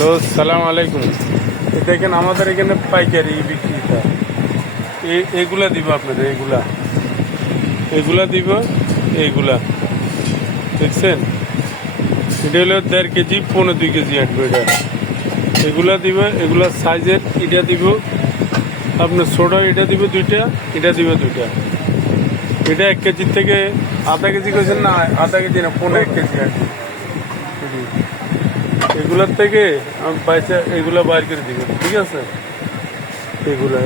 Hello, সালাম আলাইকুম। দেখেন আমাদের এখানে পাইকারি বিক্রিটা এগুলা দিব আপনাদের, এগুলা দিব। এইগুলা দেখছেন, এটা হলো 1.5 কেজি 1.5 কেজি আসবে। এগুলা দিব, এগুলা সাইজের এটা দিব আপনার ছোটো, এটা দিব 2টা, এটা দিব 2টা। এটা 1 কেজি থেকে আধা কেজি করেছেন না, আধা কেজি না 1.5 কেজি আসবে। এগুলোর থেকে আমি পয়সা এগুলো বাইর করে দিব, ঠিক আছে?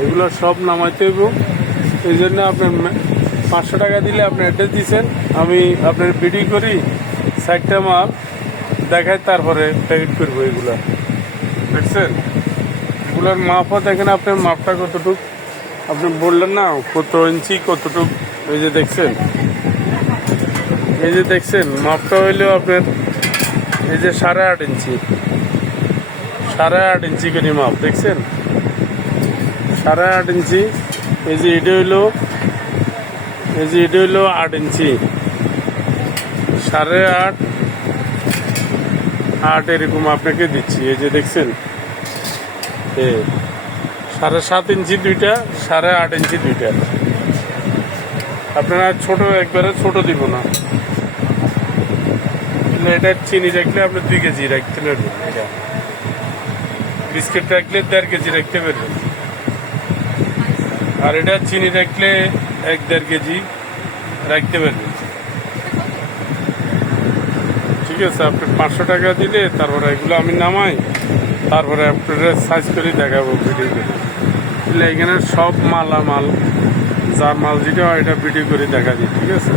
এগুলো সব নামাইতে হইব। এই জন্য আপনার 500 টাকা দিলে আপনি অ্যাড্রেস দিচ্ছেন, আমি আপনার ভিডিও করি 60টা মাল দেখাই, তারপরে প্যাকেট করবো। এগুলা দেখছেন, এগুলোর মাপও দেখেন, আপনার মাপটা কতটুক আপনি বললেন না, কত ইঞ্চি কতটুক। এই যে দেখছেন মাপটা হইলেও আপনার এই যে 8.5 ইঞ্চি, 8.5 ইঞ্চি করে মাপ দেখছেন, 8.5 ইঞ্চি। এই যে এটা হইলো 8 ইঞ্চি, 8.5 এরকম আপনাকে দিচ্ছি। এই যে দেখছেন, 7.5 ইঞ্চি 2টা, 8.5 ইঞ্চি 2টা। আপনারা ছোট, একবারে ছোট দিব না। এটা চিনি রাখলে আপনি 2 কেজি রাখতে পারবেন, এটা বিস্কিট রাখলে 1.5 কেজি রাখতে পারবেন, আর এটা চিনি রাখলে 1-1.5 কেজি রাখতে পারবেন। ঠিক আছে, আপনি 500 টাকা দিলে তারপরে এগুলো আমি নামাই, তারপরে আপনারা সাইজ করে দেখাবো ভিডিও করে। এখানে সব মালামাল, যার মাল যেটা হয় এটা ভিডিও করে দেখা দিই, ঠিক আছে?